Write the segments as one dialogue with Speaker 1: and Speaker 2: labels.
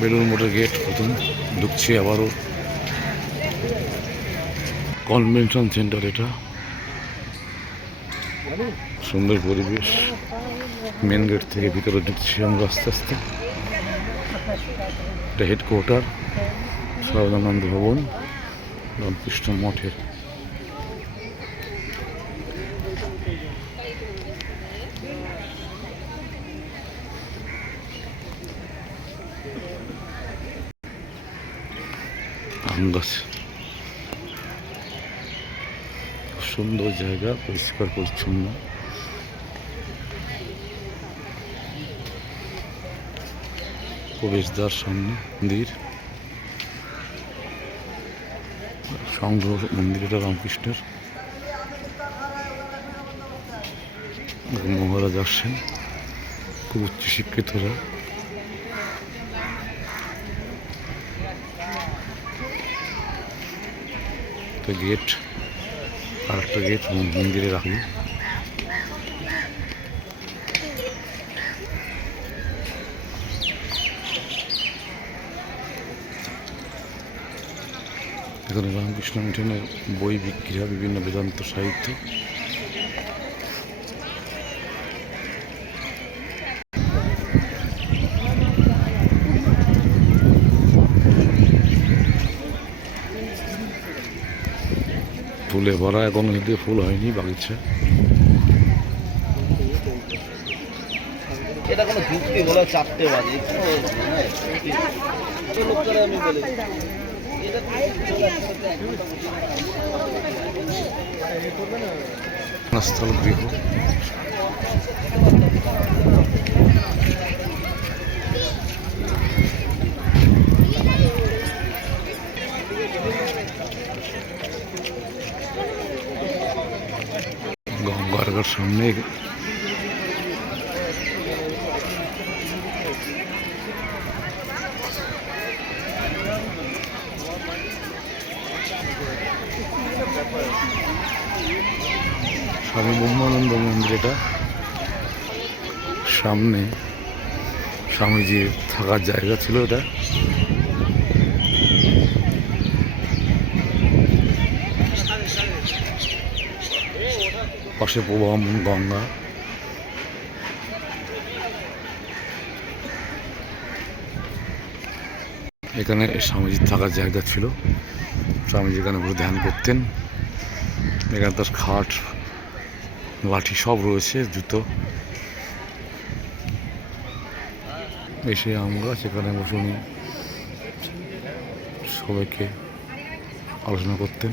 Speaker 1: Belur motor gate প্রথম, ঢুকছি আবারও। কনভেনশন সেন্টার এটা। সুন্দর পরিবেশ। মেন গেট থেকে ভিতরে ঢুকছি আমরা আস্তে আস্তে। এটা হেডকোয়ার্টার সরদানন্দ ভবন, রামকৃষ্ণ মঠের আম গাছ সুন্দর জায়গা, পরিষ্কার, পরিচ্ছন্ন। প্রবেশদ্বার সামনে, মন্দির। সংঘ মন্দির এটা রামকৃষ্ণের। মহারাজ আসছেন। খুব উচ্চ একটা গেট আর একটা গেট মন্দিরে রাখুন এখানে রামকৃষ্ণ মিশনের বই বিক্রি হয় বিভিন্ন বেদান্ত সাহিত্য। ফুলে ভরা এখন যদিও ফুল হয়নি বাগিচা।
Speaker 2: এটা কোনো যুক্তি হলো চারটে বাজে আমি বলি।
Speaker 1: স্থল গৃহ। সামনে স্বামী ব্রহ্মানন্দ মন্দির এটা সামনে স্বামীজির থাকার জায়গা ছিল এটা। পাশে প্রবাহমান গঙ্গা। এখানে স্বামীজির থাকার জায়গা ছিল। স্বামীজি এখানে বসে ধ্যান করতেন। এখানে তার খাট, লাঠি সব রয়েছে, জুতো। এসে আমরা সেখানে বসে উনি সবাইকে আলোচনা করতেন।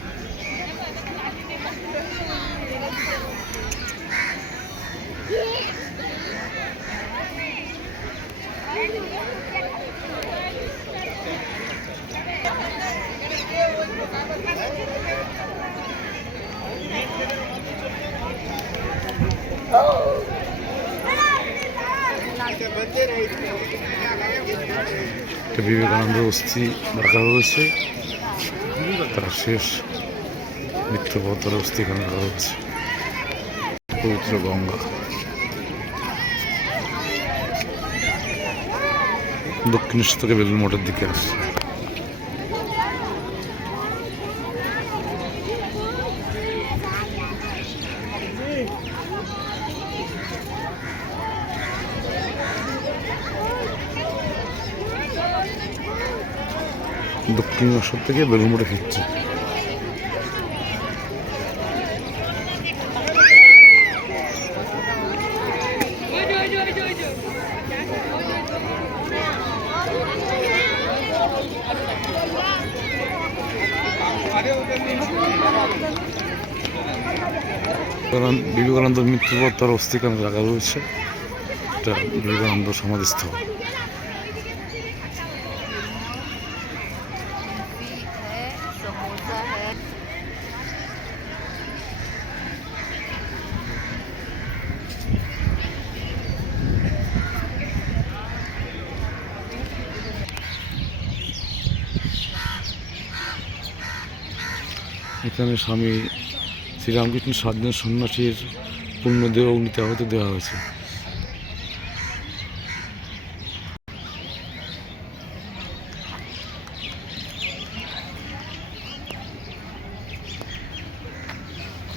Speaker 1: একটা বিবেকানন্দ অস্থি রাখা রয়েছে তার শেষ মৃত্যুপত্র অস্থি এখানে রাখা রয়েছে পবিত্র গঙ্গা। দক্ষিণেশ্বর থেকে বেলুন মঠের দিকে আসছে। দক্ষিণেশ্বর থেকে বেলুন মঠে ফিরছে। কারণ বিবেকানন্দ মৃত্যুর পর তার অস্থিকান্ত রাখা রয়েছে। এটা বিবেকানন্দ সমাধিস্থল।
Speaker 3: Ahead?
Speaker 1: এখানে স্বামী শ্রীরামকৃষ্ণ সাতজন সন্ন্যাসীর পূর্ণদেহ অগ্নিতে আহত দেওয়া হয়েছে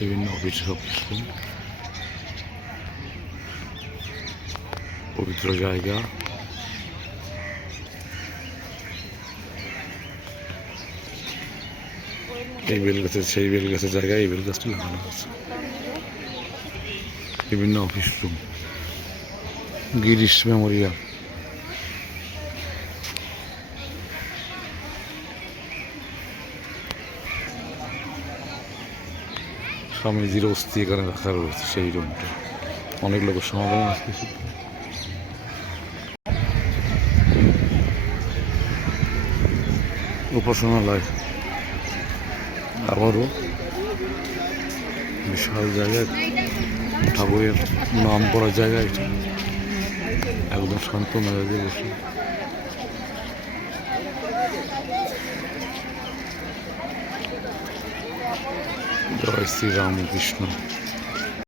Speaker 1: বিভিন্ন অফিস অফিস পবিত্র জায়গা। এই বেল গাছের সেই বেল গাছের জায়গায় এই বেল গাছটা লাগানো হয়েছে। বিভিন্ন অফিস রুম গিরিশ মেমোরিয়াল। স্বামীজির অস্থি এখানে রাখা রয়েছে সেই রুমটা। অনেক লোকের সমাগম আজকে। উপাসনালয়। আবারও বিশাল জায়গায় ঠাকুরের নাম করা জায়গা একদম শান্ত মেজাজে বসে। জয় শ্রী রামকৃষ্ণ।